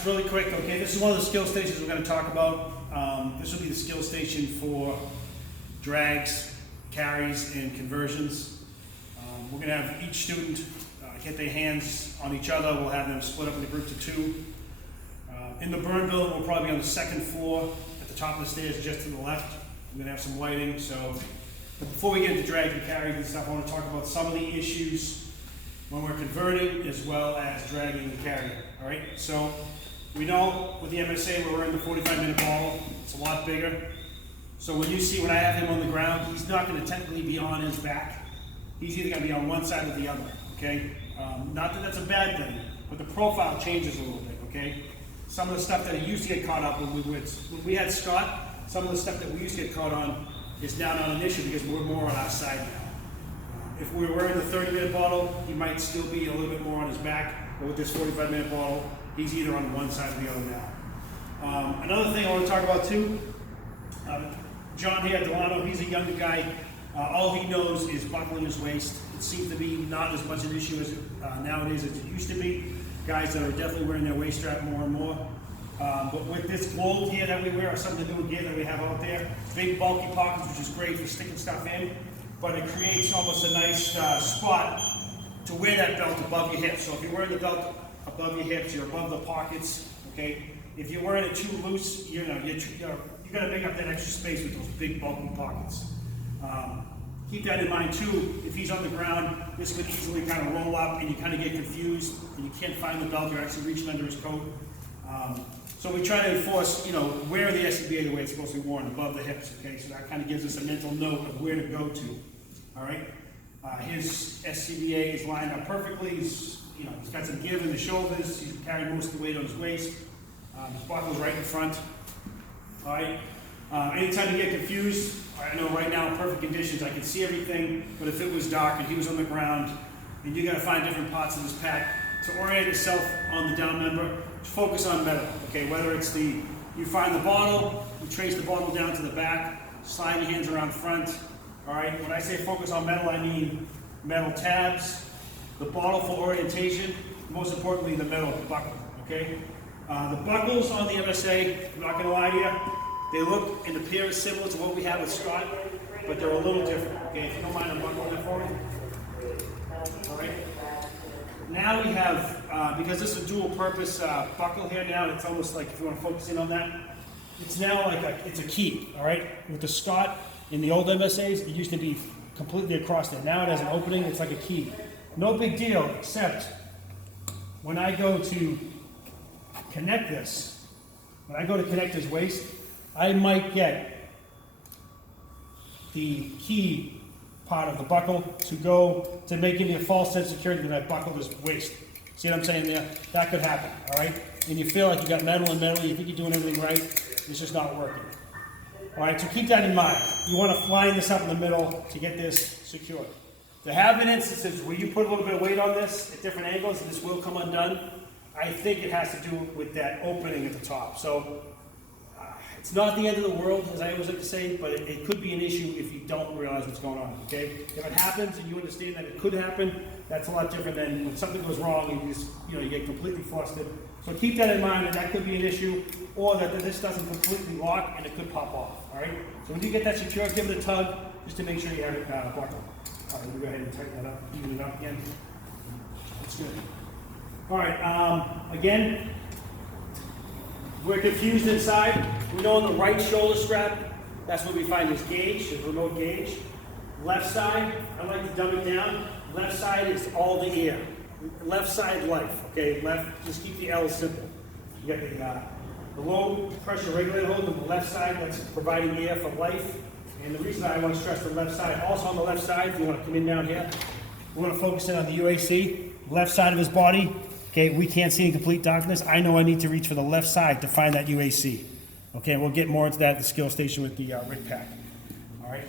just really quick, okay, this is one of the skill stations we're going to talk about. This will be the skill station for drags, carries, and conversions. We're going to have each student get their hands on each other. We'll have them split up into groups of two. In the burn building, we'll probably be on the second floor at the top of the stairs, just to the left. We're going to have some lighting. So before we get into drags and carries and stuff, I want to talk about some of the issues when we're converting as well as dragging and carrying. All right, so we know with the MSA we're in the 45-minute ball. It's a lot bigger. So when I have him on the ground, he's not going to technically be on his back. He's either going to be on one side or the other. Okay, not that that's a bad thing, but the profile changes a little bit. Okay, some of the stuff that he used to get caught up when we had Scott, some of the stuff that we used to get caught on is now not an issue because we're more on our side now. If we were in the 30-minute bottle, he might still be a little bit more on his back, but with this 45-minute bottle, he's either on one side or the other now. Another thing I want to talk about too, John here, Delano, he's a younger guy. All he knows is buckling his waist. It seems to be not as much an issue as nowadays as it used to be. Guys that are definitely wearing their waist strap more and more. But with this gold gear that we wear, or some of the new gear that we have out there, big bulky pockets, which is great for sticking stuff in, but it creates almost a nice spot to wear that belt above your hips. So if you're wearing the belt above your hips, you're above the pockets, okay? If you're wearing it too loose, you gotta make up that extra space with those big bulky pockets. Keep that in mind too. If he's on the ground, this could easily kind of roll up and you kind of get confused and you can't find the belt, you're actually reaching under his coat. So we try to enforce, wear the SCBA the way it's supposed to be worn, above the hips, okay? So that kind of gives us a mental note of where to go to, all right? His SCBA is lined up perfectly. He's got some give in the shoulders. He's carrying most of the weight on his waist. His buckle's right in front, all right? Anytime you get confused, I know right now in perfect conditions, I can see everything, but if it was dark and he was on the ground, and you gotta find different parts of his pack to orient yourself on the down member, focus on metal, okay? Whether it's you find the bottle, you trace the bottle down to the back, slide your hands around front, all right? When I say focus on metal, I mean metal tabs, the bottle for orientation, most importantly, the metal buckle, okay? The buckles on the MSA, I'm not gonna lie to you, they look and appear similar to what we have with Scott, but they're a little different, okay? If you don't mind, I'm buckling it for me. All right. Now we have, because this is a dual purpose buckle here now, it's almost like, if you want to focus in on that, it's now like it's a key, all right? With the Scott, in the old MSAs, it used to be completely across there. Now it has an opening, it's like a key. No big deal, except when I go to connect this, his waist, I might get the key part of the buckle to make it a false sense of security that I buckled his waist. See what I'm saying there? That could happen, all right? And you feel like you got metal and metal, you think you're doing everything right, it's just not working. All right, so keep that in mind. You want to line this up in the middle to get this secured. There have been instances where you put a little bit of weight on this at different angles and this will come undone. I think it has to do with that opening at the top. So it's not the end of the world, as I always like to say, but it could be an issue if you don't realize what's going on, okay? If it happens and you understand that it could happen, that's a lot different than when something goes wrong and you get completely flustered. So keep that in mind, that could be an issue, or that this doesn't completely lock and it could pop off, all right? So when you get that secure, give it a tug, just to make sure you have it buckled. All right, we'll go ahead and tighten that up, even it up again. That's good. All right, again, we're confused inside. We know on the right shoulder strap, that's what we find his gauge, his remote gauge. Left side, I like to dumb it down. Left side is all the air. Left side life, okay? Left, just keep the L simple. You got the low pressure regulator hold on the left side, that's providing air for life. And the reason I want to stress the left side, also on the left side, if you want to come in down here, we want to focus in on the UAC, left side of his body. Okay, we can't see in complete darkness. I know I need to reach for the left side to find that UAC. Okay, we'll get more into that at the skill station with the RIT pack. All right,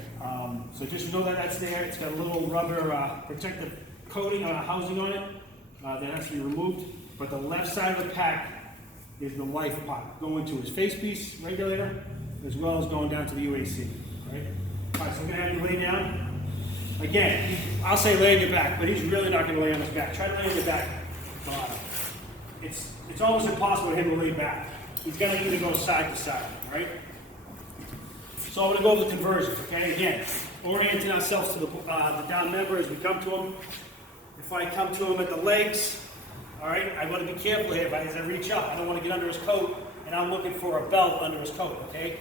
so just know that that's there. It's got a little rubber protective coating on a housing on it that has to be removed. But the left side of the pack is the life part, going to his face piece regulator, as well as going down to the UAC. All right, so I'm gonna have you lay down. Again, I'll say lay on your back, but he's really not gonna lay on his back. Try to lay on your back. Bottom. it's almost impossible for him to lay back. He's gonna either go side to side, right? So I'm gonna go over the conversions, okay? Again, orienting ourselves to the down member as we come to him. If I come to him at the legs, all right, I want to be careful here. As I reach up, I don't want to get under his coat, and I'm looking for a belt under his coat, okay?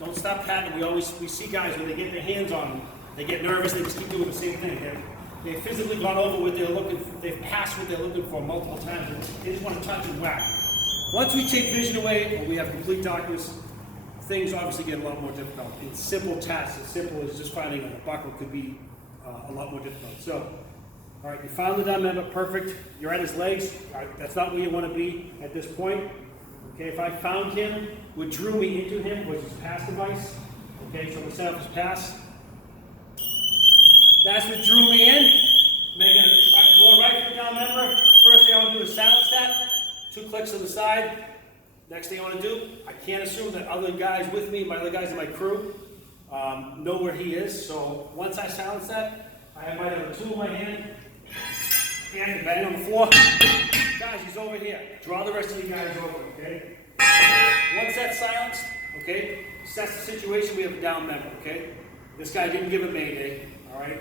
Don't stop patting. We see guys, when they get their hands on him, they get nervous, they just keep doing the same thing. They've physically gone over what they're looking for, they've passed what they're looking for multiple times. They just want to touch and whack. Once we take vision away, or we have complete darkness, things obviously get a lot more difficult. It's simple tasks, as simple as just finding a buckle could be a lot more difficult. So, all right, you found the down member, perfect. You're at his legs. All right, that's not where you want to be at this point. Okay, if I found him, what drew me into him was his pass device. Okay, so we set up his pass. That's what drew me in. Go right for the down member. First thing I want to do is silence that. 2 clicks on the side. Next thing I want to do, I can't assume that other guys with me, my other guys in my crew, know where he is. So once I silence that, I might have a tool in my hand and bang on the floor. Guys, he's over here. Draw the rest of you guys over, okay? Once that's silenced, okay, that's the situation. We have a down member, okay? This guy didn't give a mayday, all right?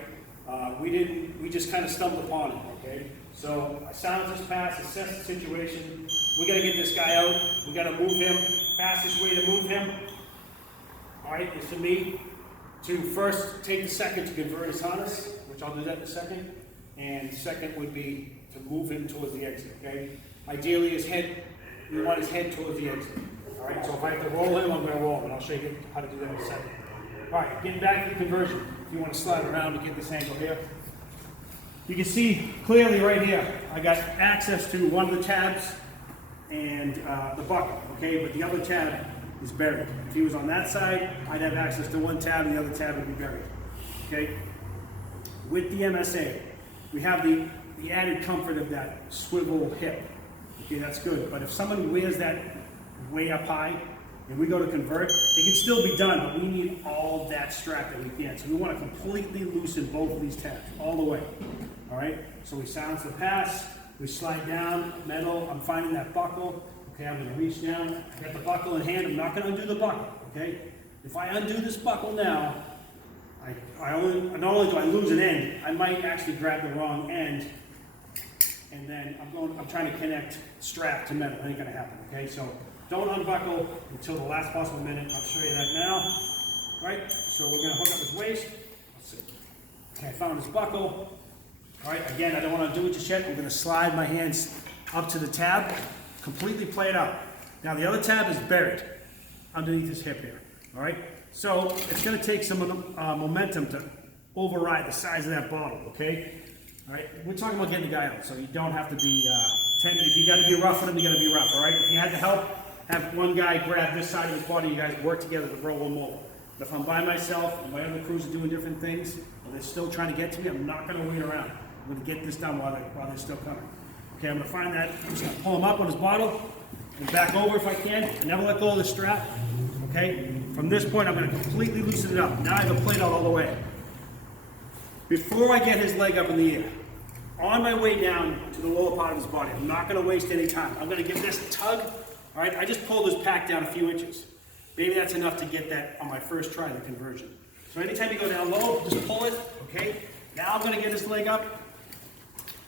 We just kind of stumbled upon it, okay? So I silence his pass, assess the situation. We gotta get this guy out. We gotta move him. Fastest way to move him, all right, is for me to first take the second to convert his harness, which I'll do that in a second. And second would be to move him towards the exit, okay? Ideally, his head, we want his head towards the exit. All right, so if I have to roll him, I'm gonna roll him, and I'll show you how to do that in a second. All right, getting back to the conversion. If you want to slide around to get this angle here. You can see clearly right here, I got access to one of the tabs and the buckle, okay? But the other tab is buried. If he was on that side, I'd have access to one tab and the other tab would be buried, okay? With the MSA, we have the added comfort of that swivel hip. Okay, that's good. But if someone wears that way up high and we go to convert, it can still be done, but we need all that strap that we can. So we want to completely loosen both of these tabs all the way. All right, so we silence the pass, we slide down, metal, I'm finding that buckle. Okay, I'm going to reach down, I got the buckle in hand, I'm not going to undo the buckle, okay? If I undo this buckle now, not only do I lose an end, I might actually grab the wrong end, and then I'm trying to connect strap to metal. It ain't gonna happen, okay? So don't unbuckle until the last possible minute. I'll show you that now, right? So we're gonna hook up his waist. Let's see. Okay, I found his buckle. All right, again, I don't wanna do it just yet. I'm gonna slide my hands up to the tab, completely play it out. Now the other tab is buried underneath his hip here, all right? So it's going to take some momentum to override the size of that bottle, okay? All right, we're talking about getting the guy out, so you don't have to be tender. If you got to be rough with him, you got to be rough, all right? If you had to help, have one guy grab this side of his body, you guys work together to roll him over. But if I'm by myself and my other crews are doing different things, and they're still trying to get to me, I'm not going to wait around. I'm going to get this done while they're still coming. Okay, I'm going to find that. I'm just going to pull him up on his bottle and back over if I can. I never let go of the strap. Okay, from this point, I'm going to completely loosen it up. Now I have a plate out all the way. Before I get his leg up in the air, on my way down to the lower part of his body, I'm not going to waste any time. I'm going to give this a tug. All right, I just pulled this pack down a few inches. Maybe that's enough to get that on my first try, the conversion. So anytime you go down low, just pull it, okay? Now I'm going to get his leg up.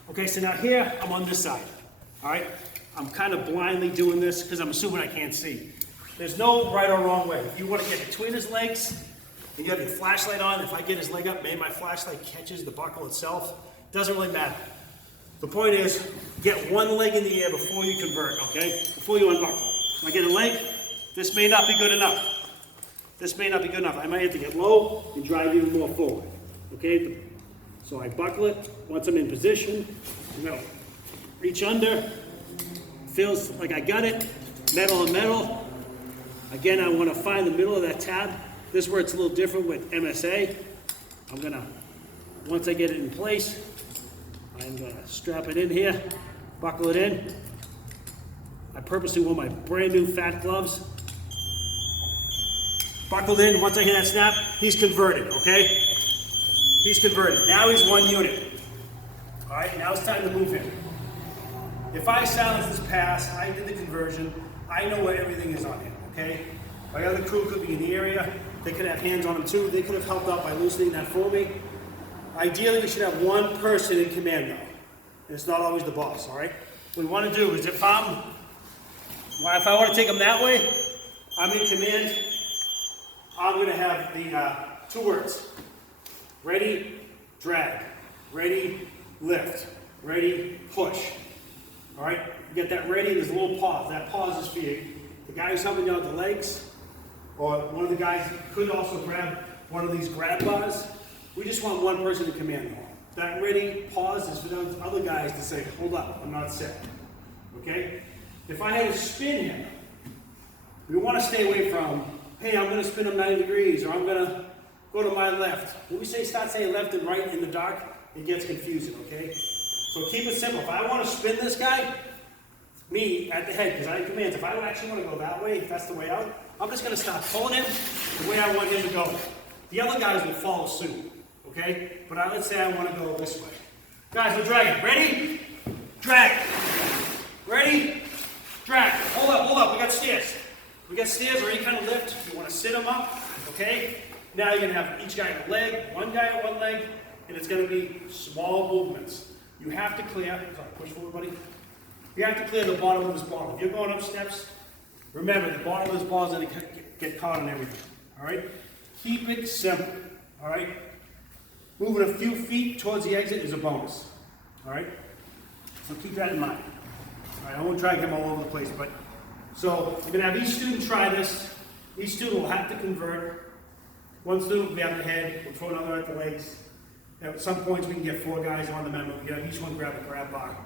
Okay, so now here, I'm on this side. All right, I'm kind of blindly doing this because I'm assuming I can't see. There's no right or wrong way. If you want to get between his legs and you have your flashlight on, if I get his leg up, maybe my flashlight catches the buckle itself. Doesn't really matter. The point is, get one leg in the air before you convert, okay? Before you unbuckle. If I get a leg, this may not be good enough. This may not be good enough. I might have to get low and drive even more forward, okay? So I buckle it. Once I'm in position, I'm going to reach under. Feels like I got it. Metal on metal. Again, I want to find the middle of that tab. This is where it's a little different with MSA. I'm going to, once I get it in place, I'm going to strap it in here, buckle it in. I purposely wore my brand new fat gloves. Buckled in, once I hit that snap, he's converted, okay? He's converted. Now he's one unit. All right, now it's time to move him. if I silence this pass, I did the conversion, I know where everything is on him, okay? My other crew could be in the area, they could have hands on him too, they could have helped out by loosening that for me. Ideally, you should have one person in command though, and it's not always the boss, all right? What we want to do is if I want to take him that way, I'm in command, I'm going to have the 2 words. Ready, drag. Ready, lift. Ready, push. All right? You get that ready, there's a little pause. That pause is for you. The guy who's helping you out with the legs, or one of the guys could also grab one of these grab bars. We just want one person in command. That ready, pause is for those other guys to say, hold up, I'm not set. Okay? If I had to spin him, we want to stay away from, hey, I'm going to spin him 90 degrees, or I'm going to go to my left. When we start saying left and right in the dark, it gets confusing, okay? So keep it simple. If I want to spin this guy, me at the head, because I have commands. If I actually want to go that way, if that's the way out, I'm just going to start pulling him the way I want him to go. The other guys will follow suit, okay? But let's say I want to go this way. Guys, we're dragging. Ready? Drag. Ready? Drag. Hold up. We got stairs. We got stairs or any kind of lift. You want to sit them up, okay? Now you're going to have each guy on a leg, one guy on one leg, and it's going to be small movements. You have to clear, sorry, push forward, buddy. You have to clear the bottom of this ball. If you're going up steps, remember the bottom of this ball is going to get caught on everything, all right? Keep it simple, all right? Moving a few feet towards the exit is a bonus, all right? So keep that in mind. All right, I won't try to get them all over the place, but so you're going to have each student try this. Each student will have to convert. One student will be at the head, we'll throw another at the legs. At some points we can get 4 guys on the member. We have each one grab a grab bar.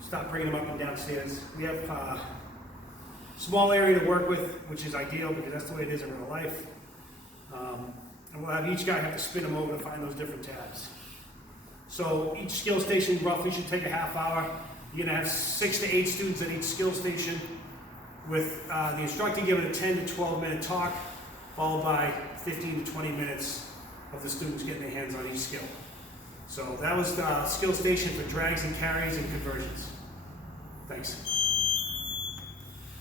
Stop bringing them up and downstairs. We have a small area to work with, which is ideal because that's the way it is in real life. And we'll have each guy have to spin them over to find those different tabs. So each skill station roughly should take a half hour. You're going to have 6 to 8 students at each skill station with the instructor giving a 10 to 12 minute talk, followed by 15 to 20 minutes of the students getting their hands on each skill. So that was the skill station for drags and carries and conversions. Thanks.